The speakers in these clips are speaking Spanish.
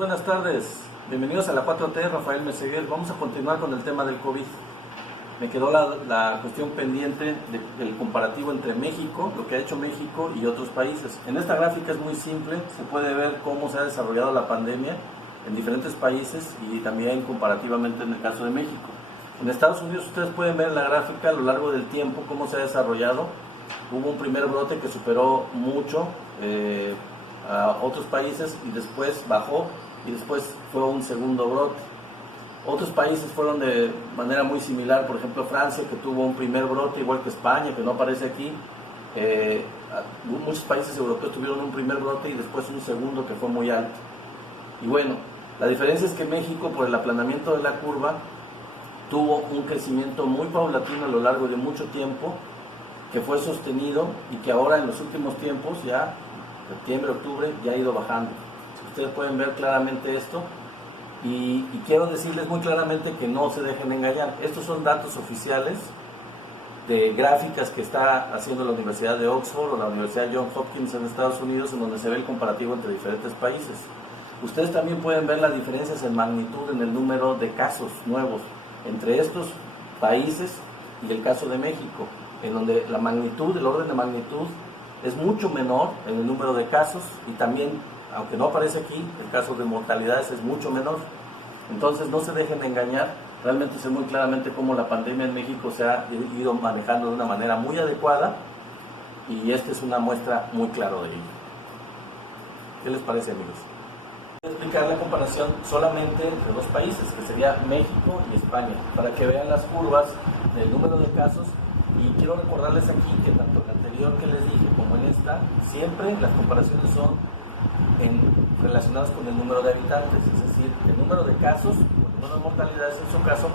buenas tardes. Bienvenidos a la 4T, Rafael Meseguer. Vamos a continuar con el tema del COVID. Me quedó la cuestión pendiente del comparativo entre México, lo que ha hecho México y otros países. En esta gráfica es muy simple, se puede ver cómo se ha desarrollado la pandemia en diferentes países y también comparativamente en el caso de México. En Estados Unidos ustedes pueden ver en la gráfica a lo largo del tiempo cómo se ha desarrollado. Hubo un primer brote que superó mucho a otros países y después bajó y después fue un segundo brote. Otros países fueron de manera muy similar, por ejemplo Francia, que tuvo un primer brote igual que España, que no aparece aquí. Muchos países europeos tuvieron un primer brote y después un segundo que fue muy alto. Y bueno, la diferencia es que México, por el aplanamiento de la curva, tuvo un crecimiento muy paulatino a lo largo de mucho tiempo, que fue sostenido y que ahora en los últimos tiempos, ya septiembre, octubre, ya ha ido bajando. Ustedes pueden ver claramente esto y quiero decirles muy claramente que no se dejen engañar. Estos son datos oficiales de gráficas que está haciendo la Universidad de Oxford o la Universidad Johns Hopkins en Estados Unidos, en donde se ve el comparativo entre diferentes países. Ustedes también pueden ver las diferencias en magnitud en el número de casos nuevos entre estos países y el caso de México, en donde la magnitud, el orden de magnitud es mucho menor en el número de casos y también, aunque no aparece aquí, el caso de mortalidades es mucho menor. Entonces no se dejen engañar, realmente sé muy claramente cómo la pandemia en México se ha ido manejando de una manera muy adecuada y esta es una muestra muy clara de ello. ¿Qué les parece, amigos? Voy a explicar la comparación solamente entre dos países, que sería México y España, para que vean las curvas del número de casos. Y quiero recordarles aquí que tanto en la anterior que les dije como en esta, siempre las comparaciones son relacionadas con el número de habitantes, es decir, el número de casos, el número de mortalidades en su caso,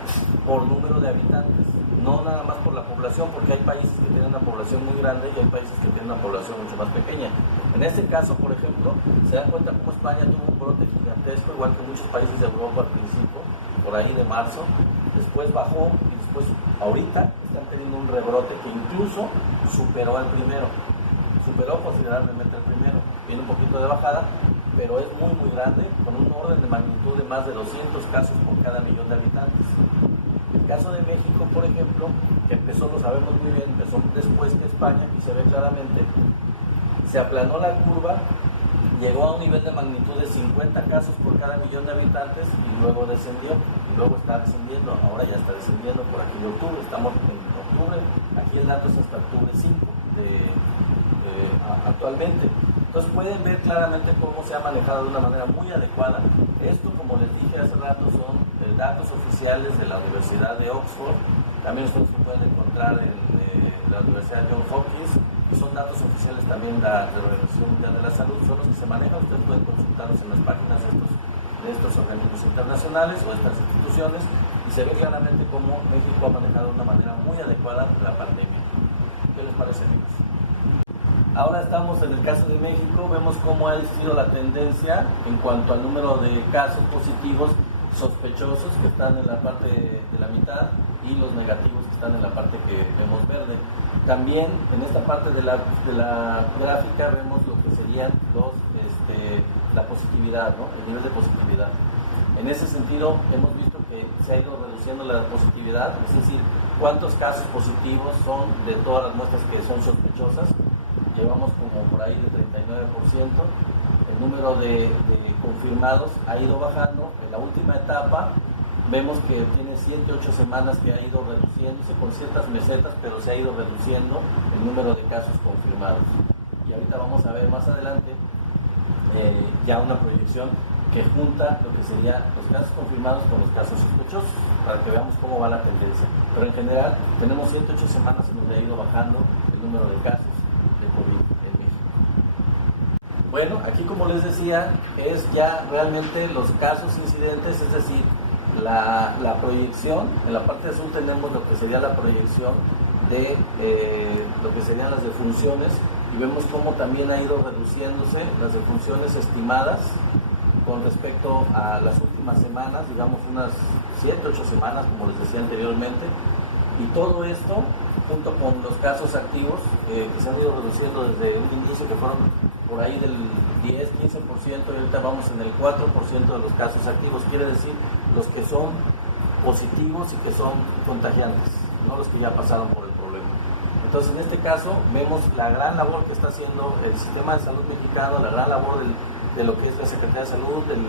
por número de habitantes, no nada más por la población, porque hay países que tienen una población muy grande y hay países que tienen una población mucho más pequeña. En este caso, por ejemplo, se dan cuenta cómo España tuvo un brote gigantesco, igual que muchos países de Europa al principio, por ahí de marzo, después bajó y después ahorita están teniendo un rebrote que incluso superó al primero, superó considerablemente al primero, viene un poquito de bajada, pero es muy grande, con un orden de magnitud de más de 200 casos por cada millón de habitantes. El caso de México, por ejemplo, que empezó, lo sabemos muy bien, empezó después que España, y se ve claramente, se aplanó la curva, llegó a un nivel de magnitud de 50 casos por cada millón de habitantes y luego descendió, y luego está descendiendo, ahora ya está descendiendo por aquí de octubre, estamos en octubre, aquí el dato es hasta octubre 5 actualmente. Entonces pueden ver claramente cómo se ha manejado de una manera muy adecuada. Esto, como les dije hace rato, son datos oficiales de la Universidad de Oxford, también ustedes se pueden encontrar en la Universidad Johns Hopkins, y son datos oficiales también de la Organización Mundial de la Salud, son los que se manejan. Ustedes pueden consultarlos en las páginas de estos organismos internacionales o estas instituciones y se ve claramente cómo México ha manejado de una manera muy adecuada la pandemia. ¿Qué les parece, amigos? Ahora estamos en el caso de México, vemos cómo ha sido la tendencia en cuanto al número de casos positivos sospechosos que están en la parte de la mitad y los negativos que están en la parte que vemos verde. También en esta parte de la gráfica vemos lo que serían la positividad, ¿no? El nivel de positividad. En ese sentido hemos visto que se ha ido reduciendo la positividad, es decir, cuántos casos positivos son de todas las muestras que son sospechosas. Llevamos como por ahí de 39%, el número de confirmados ha ido bajando. En la última etapa vemos que tiene 7-8 semanas que ha ido reduciéndose con ciertas mesetas, pero se ha ido reduciendo el número de casos confirmados. Y ahorita vamos a ver más adelante ya una proyección que junta lo que serían los casos confirmados con los casos sospechosos, para que veamos cómo va la tendencia. Pero en general tenemos 7-8 semanas en donde ha ido bajando el número de casos de COVID en México. Bueno, aquí como les decía, es ya realmente los casos incidentes, es decir, la proyección. En la parte azul tenemos lo que sería la proyección de lo que serían las defunciones y vemos cómo también ha ido reduciéndose las defunciones estimadas con respecto a las últimas semanas, digamos unas 7-8 semanas, como les decía anteriormente, y todo esto junto con los casos activos que se han ido reduciendo desde un inicio que fueron por ahí del 10, 15%, y ahorita vamos en el 4% de los casos activos, quiere decir los que son positivos y que son contagiantes, no los que ya pasaron por el problema. Entonces, en este caso, vemos la gran labor que está haciendo el sistema de salud mexicano, la gran labor de lo que es la Secretaría de Salud, del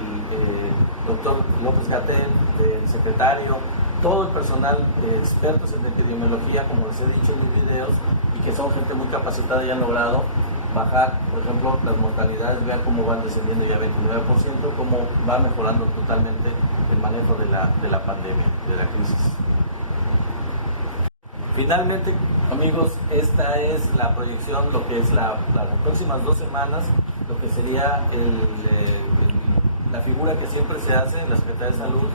doctor López-Gatell, del secretario, todo el personal, expertos en epidemiología, como les he dicho en mis videos, y que son gente muy capacitada y han logrado bajar, por ejemplo, las mortalidades. Vean cómo van descendiendo ya 29%, cómo va mejorando totalmente el manejo de la pandemia, de la crisis. Finalmente, amigos, esta es la proyección, lo que es las próximas 2 semanas, lo que sería la figura que siempre se hace en la Secretaría de Salud,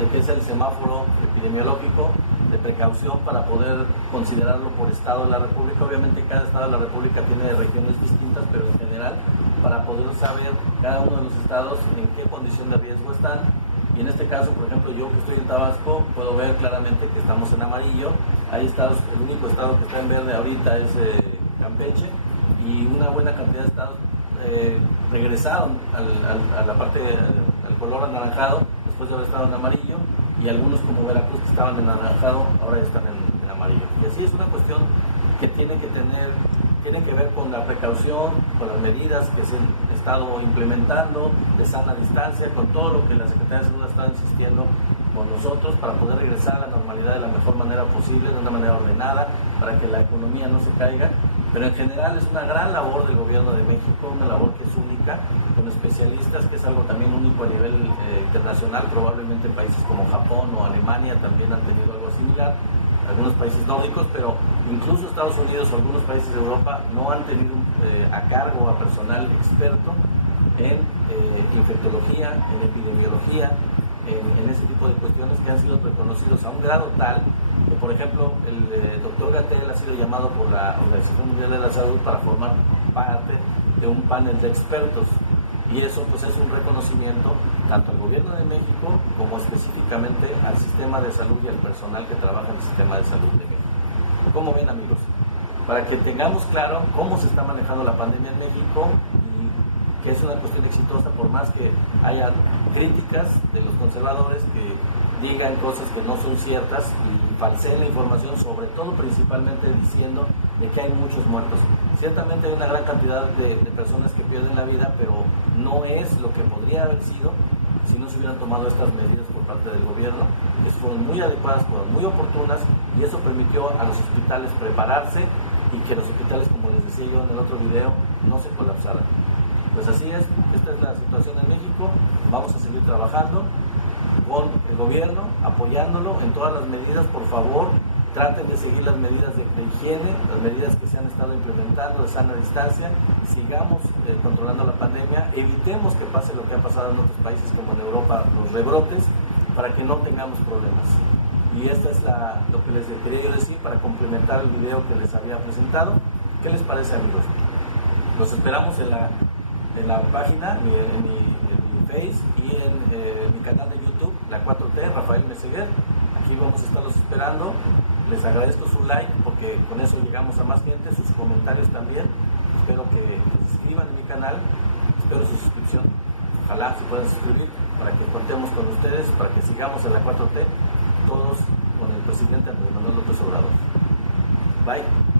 de que es el semáforo epidemiológico de precaución para poder considerarlo por estado de la República. Obviamente cada estado de la República tiene regiones distintas, pero en general, para poder saber cada uno de los estados en qué condición de riesgo están. Y en este caso, por ejemplo, yo que estoy en Tabasco, puedo ver claramente que estamos en amarillo. Hay estados, el único estado que está en verde ahorita es Campeche, y una buena cantidad de estados regresaron a la parte, al color anaranjado, después de haber estado en amarillo, y algunos como Veracruz que estaban en anaranjado, ahora ya están en amarillo. Y así es una cuestión que tiene que ver con la precaución, con las medidas que se han estado implementando de sana distancia, con todo lo que la Secretaría de Salud ha estado insistiendo con nosotros para poder regresar a la normalidad de la mejor manera posible, de una manera ordenada, para que la economía no se caiga. Pero en general es una gran labor del gobierno de México, una labor que es única, con especialistas, que es algo también único a nivel internacional. Probablemente países como Japón o Alemania también han tenido algo similar, algunos países nórdicos, pero incluso Estados Unidos o algunos países de Europa no han tenido a cargo a personal experto en infectología, en epidemiología, en ese tipo de cuestiones, que han sido reconocidos a un grado tal que, por ejemplo, el doctor Gatell ha sido llamado por la Organización Mundial de la Salud para formar parte de un panel de expertos, y eso pues es un reconocimiento tanto al gobierno de México como específicamente al sistema de salud y al personal que trabaja en el sistema de salud de México. ¿Cómo ven, amigos? Para que tengamos claro cómo se está manejando la pandemia en México, y que es una cuestión exitosa, por más que haya críticas de los conservadores que digan cosas que no son ciertas y falseen la información, sobre todo principalmente diciendo de que hay muchos muertos. Ciertamente hay una gran cantidad de personas que pierden la vida, pero no es lo que podría haber sido si no se hubieran tomado estas medidas por parte del gobierno, que fueron muy adecuadas, fueron muy oportunas, y eso permitió a los hospitales prepararse y que los hospitales, como les decía yo en el otro video, no se colapsaran. Pues así es, esta es la situación en México. Vamos a seguir trabajando con el gobierno, apoyándolo en todas las medidas. Por favor, traten de seguir las medidas de higiene, las medidas que se han estado implementando de sana distancia. Sigamos controlando la pandemia, evitemos que pase lo que ha pasado en otros países como en Europa, los rebrotes, para que no tengamos problemas. Y esta es lo que les quería yo decir para complementar el video que les había presentado. ¿Qué les parece, amigos? Los esperamos en la página, en mi Face y en mi canal de YouTube, la 4T, Rafael Meseguer. Aquí vamos a estarlos esperando. Les agradezco su like, porque con eso llegamos a más gente, sus comentarios también. Espero que se suscriban en mi canal, espero su suscripción. Ojalá se puedan suscribir para que contemos con ustedes, para que sigamos en la 4T, todos con el presidente Andrés Manuel López Obrador. Bye.